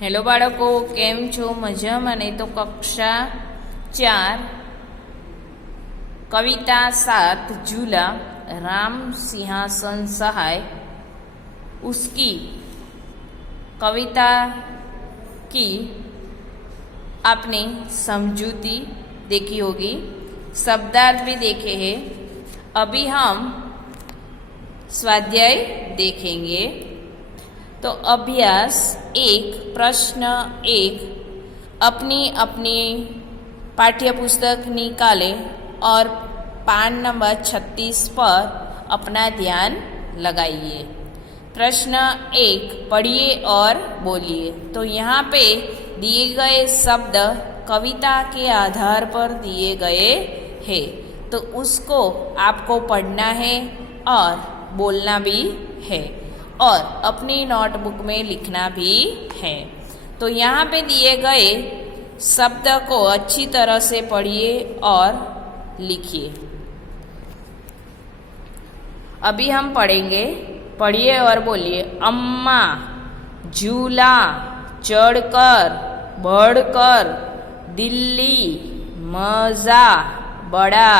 Hello બાળકો, કેમ છો? મજામાં ને? તો કક્ષા 4 कविता 7 झूला राम सिंहासन सहाय उसकी कविता की आपने समझूती देखी होगी, शब्दार्थ भी देखे हैं। अभी हम स्वाध्याय देखेंगे। तो अभ्यास 1 प्रश्न 1 अपनी अपनी पाठ्य पुस्तक निकालें और पान नंबर 36 पर अपना ध्यान लगाइए। प्रश्न 1 पढ़िए और बोलिए। तो यहाँ पे दिए गए शब्द कविता के आधार पर दिए गए हैं, तो उसको आपको पढ़ना है और बोलना भी है और अपनी नोटबुक में लिखना भी है। तो यहाँ पे दिए गए शब्द को अच्छी तरह से पढ़िए और लिखिए। अभी हम पढ़ेंगे, पढ़िए और बोलिए। अम्मा, झूला, चढ़कर, बढ़कर, दिल्ली, मजा, बड़ा,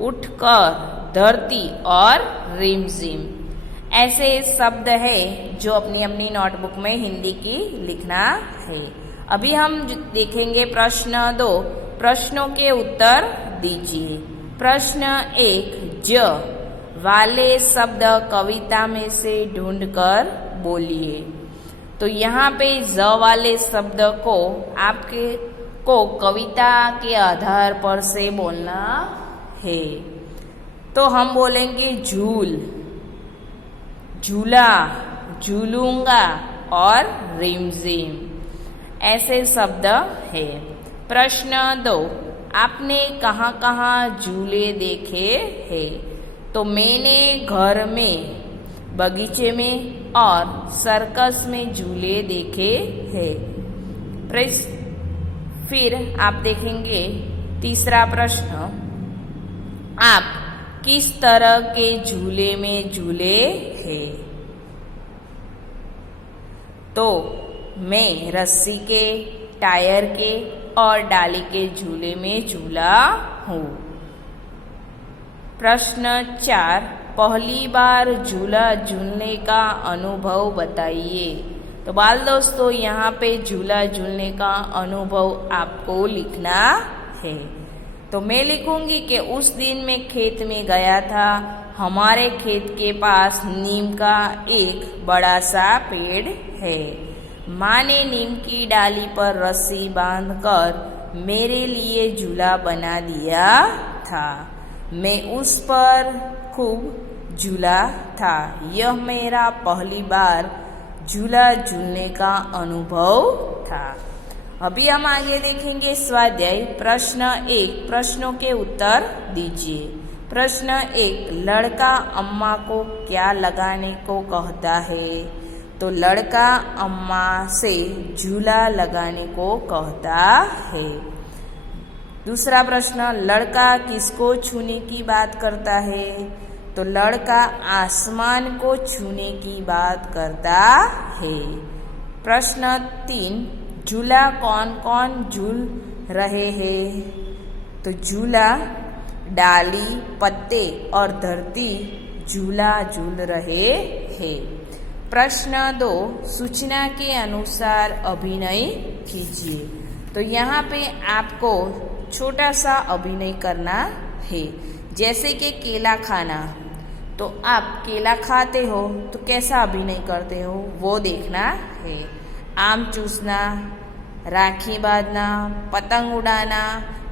उठकर, धरती और रिमझिम। ऐसे शब्द है जो अपनी अपनी नोटबुक में हिंदी की लिखना है। अभी हम देखेंगे प्रश्न 2। प्रश्नों के उत्तर दीजिए। प्रश्न 1 ज वाले शब्द कविता में से ढूंढकर बोलिए। तो यहाँ पे ज वाले शब्द को आपके को कविता के आधार पर से बोलना है। तो हम बोलेंगे झूल, झूला, झूलूंगा और रिमझिम, ऐसे शब्द है। प्रश्न 2 आपने कहाँ कहाँ झूले देखे हैं? तो मैंने घर में, बगीचे में और सर्कस में झूले देखे हैं। फिर आप देखेंगे तीसरा प्रश्न, आप किस तरह के झूले में झूले हैं? तो मैं रस्सी के, टायर के और डाली के झूले में झूला हूँ। प्रश्न 4 पहली बार झूला झूलने का अनुभव बताइए। तो बाल दोस्तों, यहाँ पे झूला झूलने का अनुभव आपको लिखना है। तो मैं लिखूंगी कि उस दिन मैं खेत में गया था। हमारे खेत के पास नीम का एक बड़ा सा पेड़ है। माँ ने नीम की डाली पर रस्सी बांधकर मेरे लिए झूला बना दिया था। मैं उस पर खूब झूला था। यह मेरा पहली बार झूला झूलने का अनुभव था। अभी हम आगे देखेंगे स्वाध्याय। प्रश्न 1 प्रश्नों के उत्तर दीजिए। प्रश्न 1 लड़का अम्मा को क्या लगाने को कहता है? तो लड़का अम्मा से झूला लगाने को कहता है। दूसरा प्रश्न लड़का किसको छूने की बात करता है? तो लड़का आसमान को छूने की बात करता है। प्रश्न 3 झूला कौन कौन झूल रहे हैं? तो झूला, डाली, पत्ते और धरती झूला झूल रहे हैं। प्रश्न 2 सूचना के अनुसार अभिनय कीजिए। तो यहाँ पे आपको छोटा सा अभिनय करना है। जैसे कि केला खाना, तो आप केला खाते हो तो कैसा अभिनय करते हो वो देखना है। आम चूसना, राखी बांधना, पतंग उड़ाना।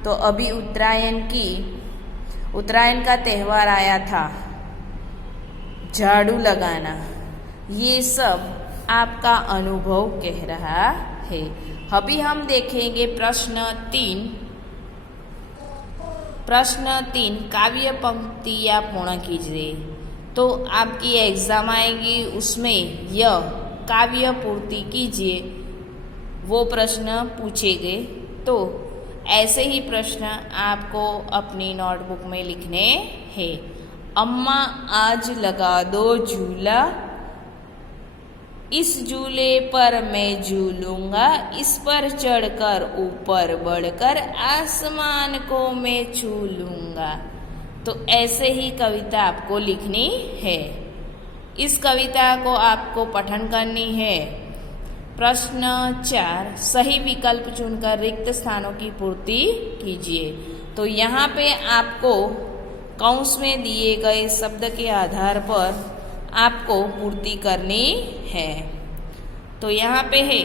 तो अभी उत्तरायण का त्यौहार आया था। झाड़ू लगाना, ये सब आपका अनुभव कह रहा है। अभी हम देखेंगे प्रश्न 3। प्रश्न 3 काव्य पंक्तियाँ पूर्ण कीजिए। तो आपकी एग्जाम आएगी, उसमें यह काव्य पूर्ति कीजिए, वो प्रश्न पूछेंगे। तो ऐसे ही प्रश्न आपको अपनी नोटबुक में लिखने हैं। अम्मा आज लगा दो झूला, इस झूले पर मैं झूलूंगा, इस पर चढ़कर ऊपर बढ़कर आसमान को मैं छू लूंगा। तो ऐसे ही कविता आपको लिखनी है। इस कविता को आपको पठन करनी है। प्रश्न 4, सही विकल्प चुनकर रिक्त स्थानों की पूर्ति कीजिए। तो यहाँ पे आपको कौंस में दिए गए शब्द के आधार पर आपको पूर्ति करनी है। तो यहाँ पे है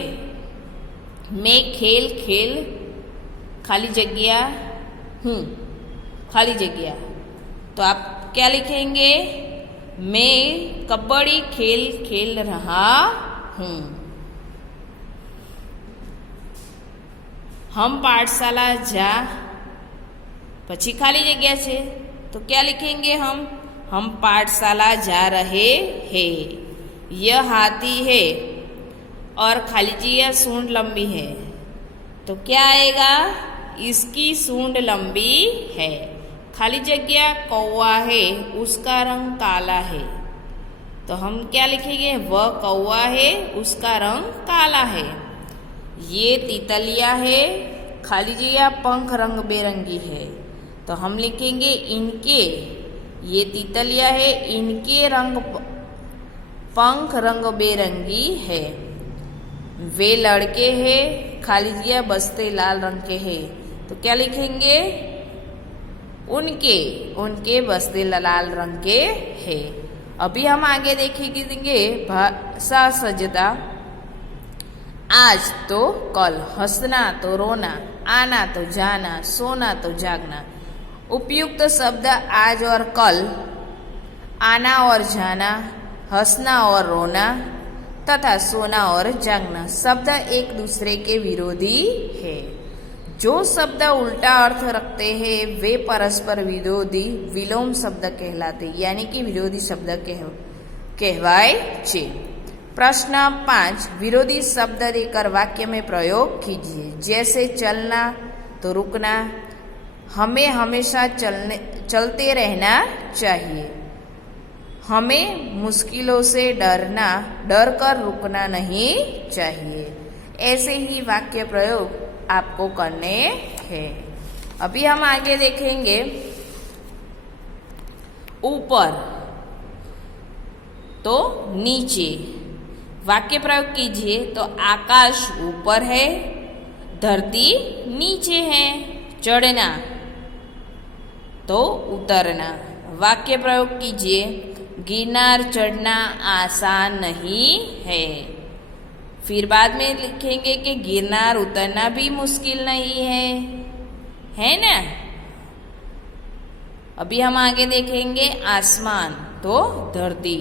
मैं खेल खेल खाली जगह हूँ, खाली जगह। तो आप क्या लिखेंगे? मैं कबड्डी खेल खेल रहा हूँ। हम पाठशाला जा પછી ખાલી જગ્યા છે તો क्या लिखेंगे हम पाठशाला जा रहे हैं। यह हाथी है और खाली जगह सूंड लंबी है। तो क्या आएगा? इसकी सूंड लंबी है। खाली जगह कौवा है, उसका रंग काला है। तो हम क्या लिखेंगे? वह कौवा है, उसका रंग काला है। ये तितलिया है, खाली जगह पंख रंग बेरंगी है। तो हम लिखेंगे इनके, ये तितलिया है, इनके रंग पंख रंग बेरंगी है। वे लड़के हैं, खाली जगह बस्ते लाल रंग के हैं। तो क्या लिखेंगे? उनके बस्ते लाल रंग के हैं। अभी हम आगे देखेंगे भाषा सज्जता। आज तो कल, हंसना तो रोना, आना तो जाना, सोना तो जागना। उपयुक्त शब्द आज और कल, आना और जाना, हंसना और रोना तथा सोना और जागना शब्द एक दूसरे के विरोधी है। जो शब्द उल्टा अर्थ रखते हैं वे परस्पर विरोधी विलोम शब्द कहलाते, यानी कि विरोधी शब्द कहवाय छे। प्रश्न 5, विरोधी शब्द देकर वाक्य में प्रयोग कीजिए। जैसे चलना तो रुकना, हमें हमेशा चलते रहना चाहिए। हमें मुश्किलों से डर कर रुकना नहीं चाहिए। ऐसे ही वाक्य प्रयोग आपको करने हैं। अभी हम आगे देखेंगे ऊपर तो नीचे। वाक्य प्रयोग कीजिए। तो आकाश ऊपर है, धरती नीचे है। चढ़ना तो उतरना। वाक्य प्रयोग कीजिए। गिरनार चढ़ना आसान नहीं है। फिर बाद में लिखेंगे कि गिरनार उतरना भी मुश्किल नहीं है ना। अभी हम आगे देखेंगे आसमान तो धरती।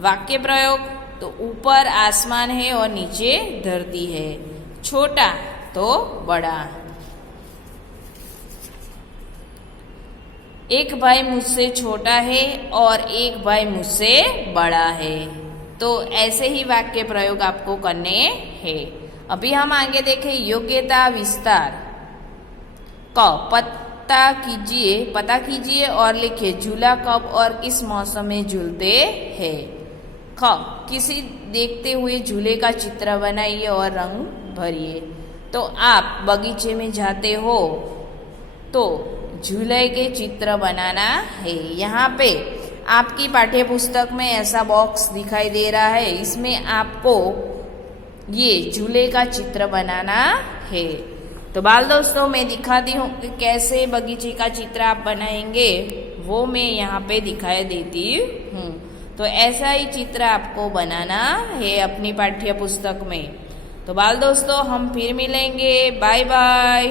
वाक्य प्रयोग। तो ऊपर आसमान है और नीचे धरती है। छोटा तो बड़ा। एक भाई मुझसे छोटा है और एक भाई मुझसे बड़ा है। तो ऐसे ही वाक्य प्रयोग आपको करने हैं। अभी हम आगे देखें योग्यता विस्तार। क, पता कीजिए और लिखिए झूला कब और किस मौसम में झूलते हैं। ख, किसी देखते हुए झूले का चित्र बनाइए और रंग भरिए। तो आप बगीचे में जाते हो तो झूले के चित्र बनाना है। यहाँ पे आपकी पाठ्य पुस्तक में ऐसा बॉक्स दिखाई दे रहा है, इसमें आपको ये झूले का चित्र बनाना है। तो बाल दोस्तों, मैं दिखाती हूँ कि कैसे बगीचे का चित्र आप बनाएंगे, वो मैं यहाँ पे दिखाई देती हूँ। तो ऐसा ही चित्र आपको बनाना है अपनी पाठ्य पुस्तक में। तो बाल दोस्तों, हम फिर मिलेंगे। Bye bye.